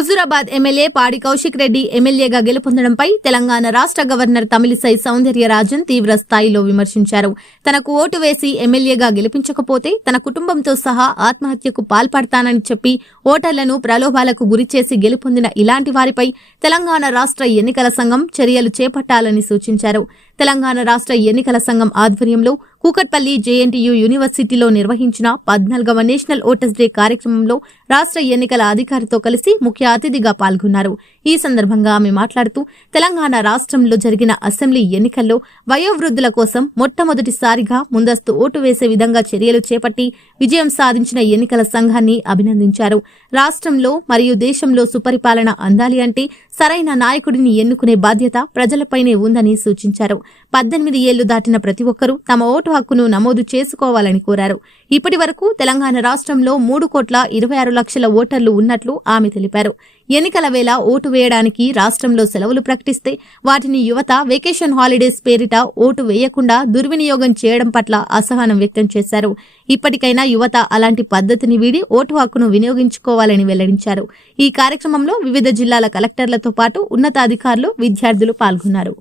Huzurabad MLA పాడి కౌశిక్ రెడ్డి ఎమ్మెల్యేగా గెలుపొందడంపై తెలంగాణ రాష్ట్ర గవర్నర్ తమిళిసై సౌందర్యరాజన్ తీవ్ర స్థాయిలో విమర్శించారు. తనకు ఓటు వేసి ఎమ్మెల్యేగా గెలిపించకపోతే తన కుటుంబంతో సహా ఆత్మహత్యకు పాల్పడతానని చెప్పి ఓటర్లను ప్రలోభాలకు గురిచేసి గెలుపొందిన ఇలాంటి వారిపై తెలంగాణ రాష్ట్ర ఎన్నికల సంఘం చర్యలు చేపట్టాలని సూచించారు. తెలంగాణ రాష్ట్ర ఎన్నికల సంఘం ఆధ్వర్యంలో కూకట్పల్లి జేఎన్టీయూ యూనివర్సిటీలో నిర్వహించిన 14వ నేషనల్ ఓటర్స్ డే కార్యక్రమంలో రాష్ట్ర ఎన్నికల అధికారితో కలిసి ముఖ్య అతిథిగా పాల్గొన్నారు. ఈ సందర్భంగా ఆమె మాట్లాడుతూ తెలంగాణ రాష్ట్రంలో జరిగిన అసెంబ్లీ ఎన్నికల్లో వయోవృద్ధుల కోసం మొట్టమొదటిసారిగా ముందస్తు ఓటు వేసే విధంగా చర్యలు చేపట్టి విజయం సాధించిన ఎన్నికల సంఘాన్ని అభినందించారు. రాష్ట్రంలో మరియు దేశంలో సుపరిపాలన అందాలి అంటే సరైన నాయకుడిని ఎన్నుకునే బాధ్యత ప్రజలపైనే ఉందని సూచించారు. 18 ఏళ్లు దాటిన ప్రతి ఒక్కరూ తమ ఓటు హక్కును నమోదు చేసుకోవాలని కోరారు. ఇప్పటి వరకు తెలంగాణ రాష్ట్రంలో 3,26,00,000 ఓటర్లు ఉన్నట్లు ఆమె తెలిపారు. ఎన్నికల వేళ ఓటు వేయడానికి రాష్ట్రంలో సెలవులు ప్రకటిస్తే వాటిని యువత వెకేషన్ హాలిడేస్ పేరిట ఓటు వేయకుండా దుర్వినియోగం చేయడం పట్ల అసహనం వ్యక్తం చేశారు. ఇప్పటికైనా యువత అలాంటి పద్ధతిని వీడి ఓటు హక్కును వినియోగించుకోవాలని వెల్లడించారు. ఈ కార్యక్రమంలో వివిధ జిల్లాల కలెక్టర్లతో పాటు ఉన్నతాధికారులు, విద్యార్థులు పాల్గొన్నారు.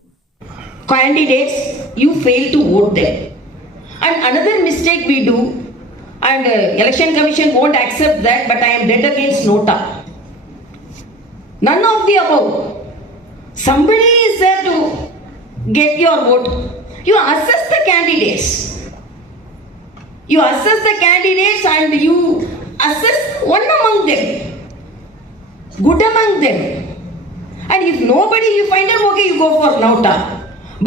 Candidates, you fail to vote them. And another mistake we do, and Election Commission won't accept that, but I am dead against Nota. None of the above. Somebody is there to get your vote. You assess the candidates. You assess the candidates and you assess one among them, good among them. And if nobody you find them, okay, you go for Nota.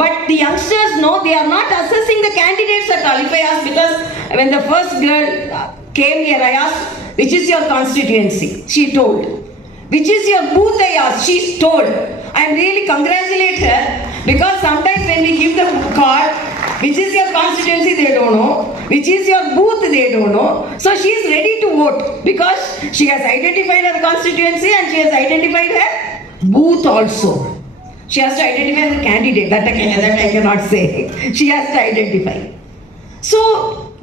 But the youngsters know they are not assessing the candidates at all. If I ask, because when the first girl came here, I asked, which is your constituency? She told. Which is your booth? I asked. She told. I really congratulate her, because sometimes when we give the card, which is your constituency, they don't know. Which is your booth, they don't know. So she is ready to vote because she has identified her constituency and she has identified her booth also. She has to identify the candidate. That I cannot say. She has to identify. So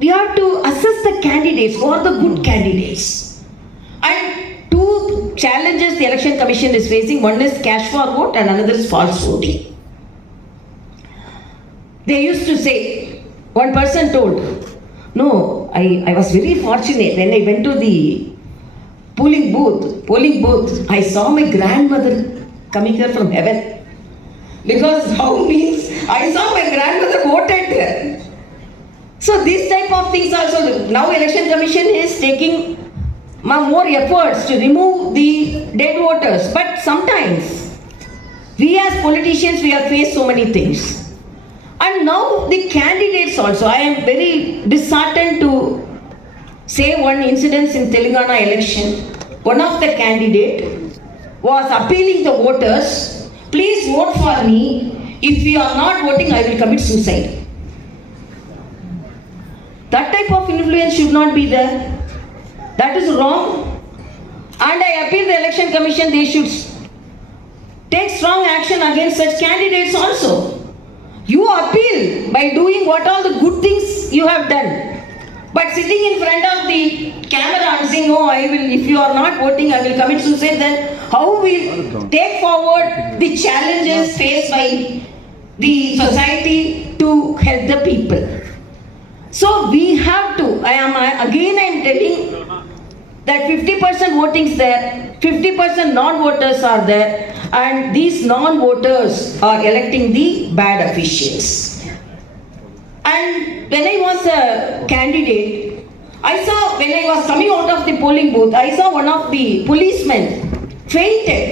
we have to assess the candidates. Who are the good candidates? And two challenges the Election Commission is facing. One is cash for vote and another is false voting. They used to say, one person told, no, I was very fortunate when I went to the polling booth. I saw my grandmother coming here from heaven. Because how means I saw my grandmother voted there. So this type of things also. Now Election Commission is taking more efforts to remove the dead voters. But sometimes we as politicians, we have faced so many things. And now the candidates also. I am very disheartened to say one incident in Telangana election. One of the candidate was appealing the voters, please vote for me. If you are not voting, I will commit suicide. That type of influence should not be there. That is wrong. And I appeal the Election Commission, they should take strong action against such candidates also. You appeal by doing what all the good things you have done. But sitting in front of the camera and saying, oh, if you are not voting, I will commit suicide, then how will take forward the challenges faced by the society to help the people? So we have to, I am telling that 50% voting is there, 50% non-voters are there, and these non-voters are electing the bad officials. And when I was a candidate, when I was coming out of the polling booth, I saw one of the policemen fainted.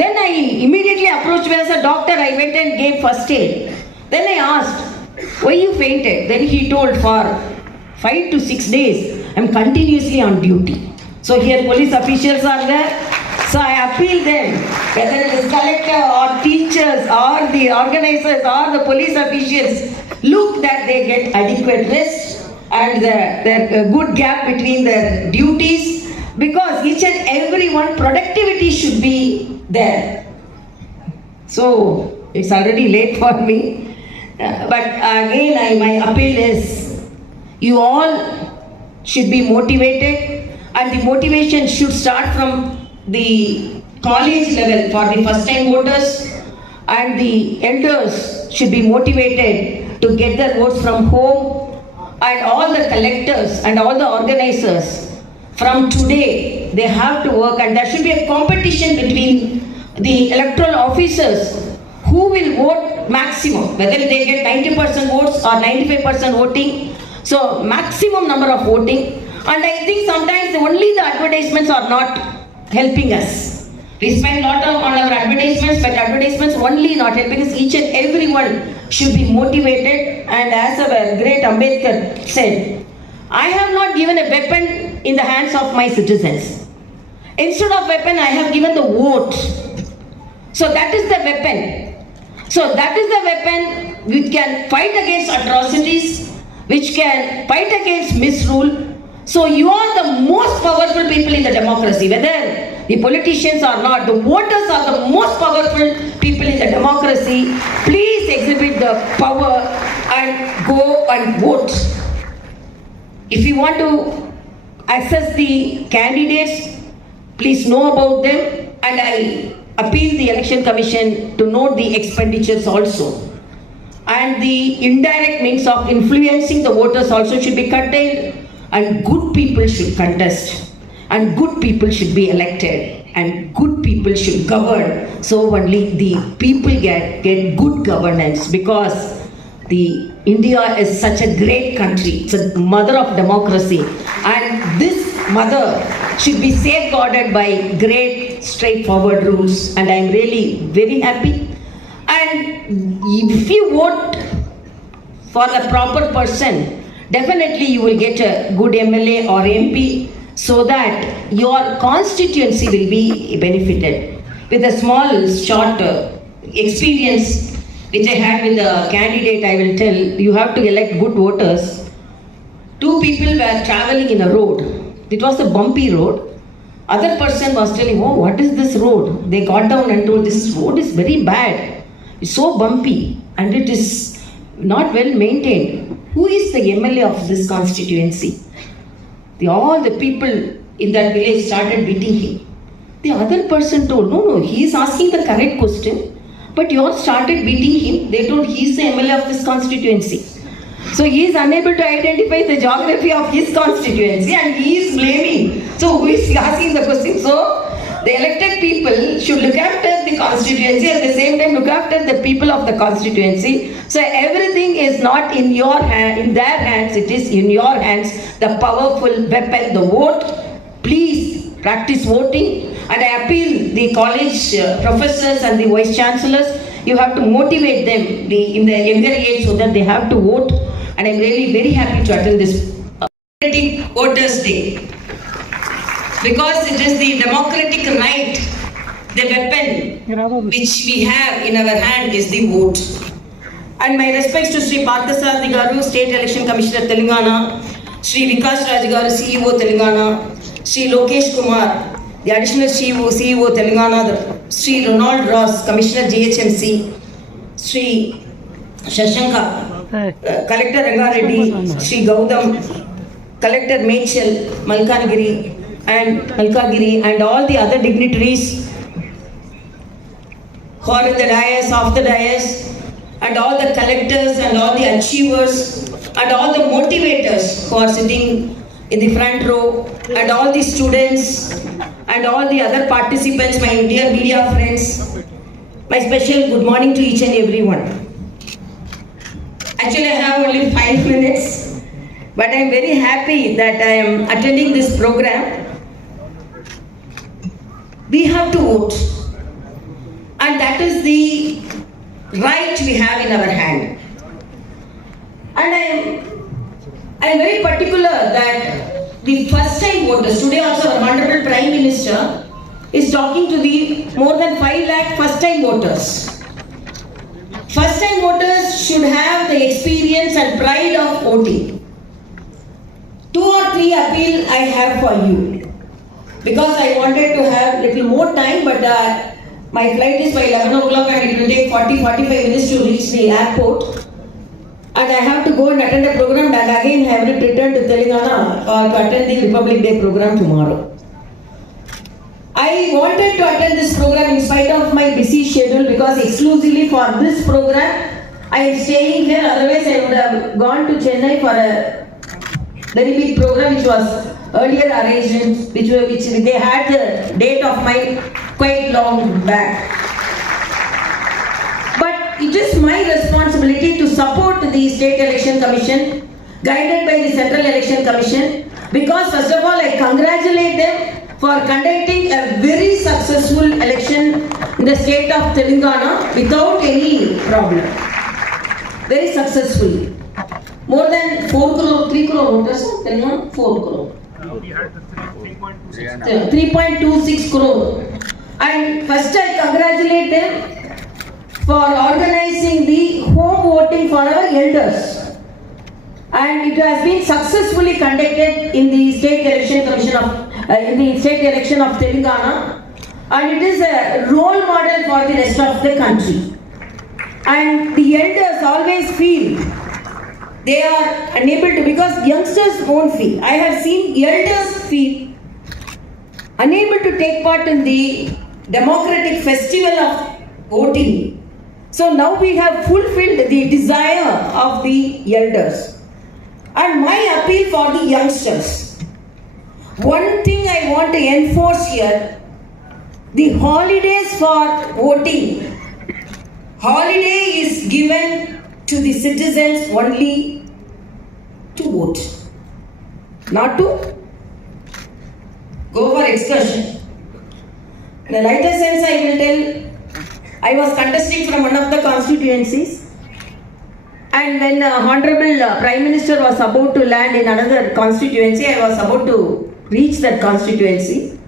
Then I immediately approached him as a doctor. I went and gave first aid. Then I asked, why you fainted? Then he told, for 5 to 6 days, I am continuously on duty. So here police officials are there. So I appeal them, whether it is collector or teachers or the organizers or the police officials, look that they get adequate rest and their good gap between their duties, because each and every one productivity should be there. So it's already late for me, but again my appeal is, you all should be motivated, and the motivation should start from the college level for the first time voters, and the elders should be motivated to get their votes from home, and all the collectors and all the organizers from today, they have to work, and there should be a competition between the electoral officers who will vote maximum, whether they get 90% votes or 95% voting. So maximum number of voting. And I think sometimes only the advertisements are not helping us. We spend a lot on our advertisements, but advertisements only not helping us. Each and everyone should be motivated. And as our great Ambedkar said, I have not given a weapon in the hands of my citizens. Instead of weapon, I have given the vote. So that is the weapon. So that is the weapon which can fight against atrocities, which can fight against misrule. So you are the most powerful people in the democracy, whether the politicians or not. The voters are the most powerful people in the democracy. Please exhibit the power and go and vote. If you want to assess the candidates, please know about them, and I appeal the Election Commission to note the expenditures also. And the indirect means of influencing the voters also should be curtailed, and good people should contest, and good people should be elected, and good people should govern. So only the people get good governance, because the India is such a great country. It's a mother of democracy, and this mother should be safeguarded by great straightforward rules. And I'm really very happy. And if you vote for the proper person, definitely you will get a good MLA or MP, so that your constituency will be benefited. With a small short experience which I had with a candidate, I will tell, you have to elect good voters. Two people were traveling in a road. It was a bumpy road. Other person was telling, oh, what is this road? They got down and told, this road is very bad. It's so bumpy and it is not well maintained. Who is the MLA of this constituency? All the people in that village started beating him. The other person told, no, he is asking the correct question, but you all started beating him. They told he is the MLA of this constituency. So he is unable to identify the geography of his constituency and he is blaming. So who is asking the question? So the elected people should look after the constituency, at the same time look after the people of the constituency. So everything is not in your hand, in their hands, it is in your hands, the powerful weapon, the vote. Please practice voting, and I appeal the college professors and the vice chancellors, you have to motivate them in the younger age so that they have to vote. And I'm really very happy to attend this Voters' Day, because it is the democratic right, the weapon which we have in our hand is the vote. And my respects to Sri Parthasarathy Garu, State Election Commissioner Telangana, Sri Vikas Raj Garu, CEO Telangana, Sri Lokesh Kumar, the additional CEO Telangana, Sri Ronald Ross, Commissioner GHMC, Sri Shashanka, Collector Rangareddy, Sri Gaudam, Collector Mechal, Malkagiri, and all the other dignitaries who are in the dais, off the dais, and all the collectors and all the achievers and all the motivators who are sitting in the front row, and all the students and all the other participants, my dear media friends, my special good morning to each and everyone. Actually, I have only 5 minutes, but I am very happy that I am attending this program. We have to vote, and that is the right we have in our hand. And I am very particular that the first time voters, today also our Honorable Prime Minister is talking to the more than 5 lakh first time voters. First time voters should have the experience and pride of voting. 2 or 3 appeal I have for you, because I wanted to have little more time, but my flight is by 11 o'clock and it will take 40-45 minutes to reach the airport. And I have to go and attend the program back again. I have to return to Telangana to attend the Republic Day program tomorrow. I wanted to attend this program in spite of my busy schedule because exclusively for this program I am staying here. Otherwise, I would have gone to Chennai for a very big program which was earlier arranged, which they had the date of my quite long back. But it is my responsibility to support the State Election Commission, guided by the Central Election Commission, because first of all I congratulate them for conducting a very successful election in the state of Telangana without any problem. Very successfully. More than 3 crore voters, Telangana 4 crore. We had 3.26. 3.26 crore. And first I congratulate them for organizing the home voting for our elders. And it has been successfully conducted in the State Election Commission of State Election of Telangana, and it is a role model for the rest of the country. And the elders always feel they are unable to, because youngsters won't feel. I have seen elders feel unable to take part in the democratic festival of voting. So now we have fulfilled the desire of the elders. And my appeal for the youngsters. One thing I want to enforce here, the holidays for voting. Holiday is given to the citizens only to vote, not to go for excursion. In a lighter sense, I will tell, I was contesting from one of the constituencies, and when Honorable Prime Minister was about to land in another constituency, I was about to reach that constituency.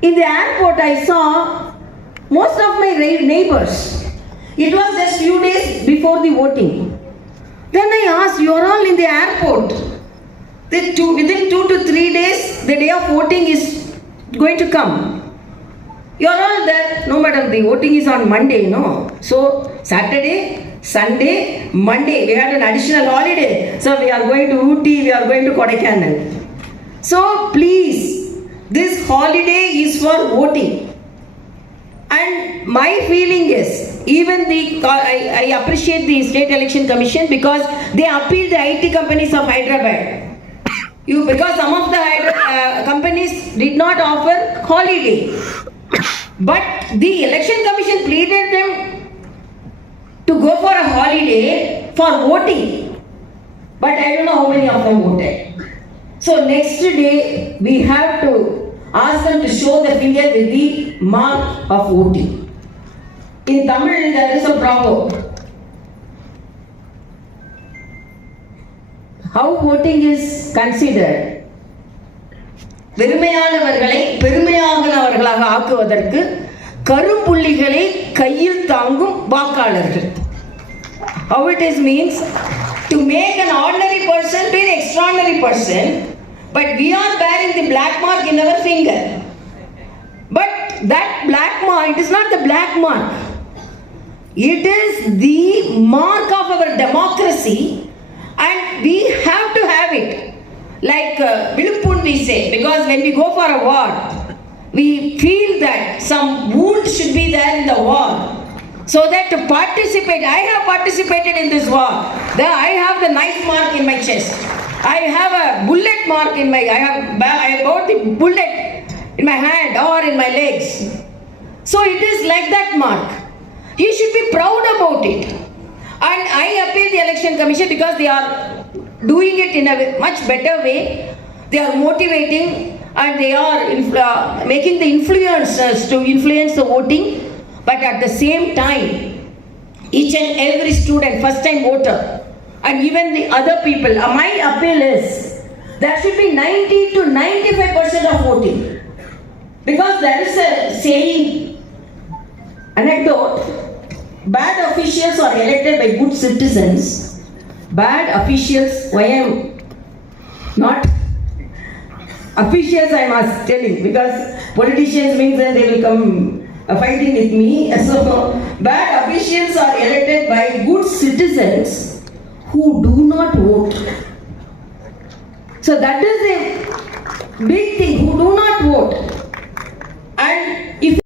In the airport, I saw most of my neighbors. It was just few days before the voting. Then I asked, you are all in the airport. Within 2 to 3 days, the day of voting is going to come. You are all there. No, madam, the voting is on Monday, no. So, Saturday, Sunday, Monday, we had an additional holiday. So, we are going to Ooty, we are going to Kodaikanal. So, please, this holiday is for voting. And my feeling is, even I appreciate the State Election Commission because they appealed the IT companies of Hyderabad. Because some of the companies did not offer holiday. But the Election Commission pleaded them to go for a holiday for voting. But I don't know how many of them voted. So next day, we have to ask them to show the finger with the mark of voting. In Tamil, there is a proverb. How voting is considered? வெறுமையானவர்களை பெருமையானவர்களாக ஆக்குவதற்கு கரும்புள்ளிகளை கையில் தாங்கும் வாக்காளர்கள். How it is means to make an ordinary person to an extraordinary person, but we are bearing the black mark in our finger. But that black mark, it is not the black mark. It is the mark of our democracy, and we have to have it. Like Viluppun we say, because when we go for a war, we feel that some wound should be there in the war. So that to participate, I have participated in this war. There I have the knife mark in my chest. I have a bullet mark in my, I got the bullet in my hand or in my legs. So it is like that mark. You should be proud about it. And I appeal the Election Commission because they are doing it in a much better way. They are motivating and they are making the influencers to influence the voting. But at the same time, each and every student, first time voter, and even the other people, my appeal is there should be 90 to 95% of voting. Because there is a saying, anecdote, bad officials are elected by good citizens. Bad officials, why I am not officials I must tell you, because politicians means that they will come fighting with me. So bad officials are elected by good citizens who do not vote. So that is a big thing, who do not vote. And if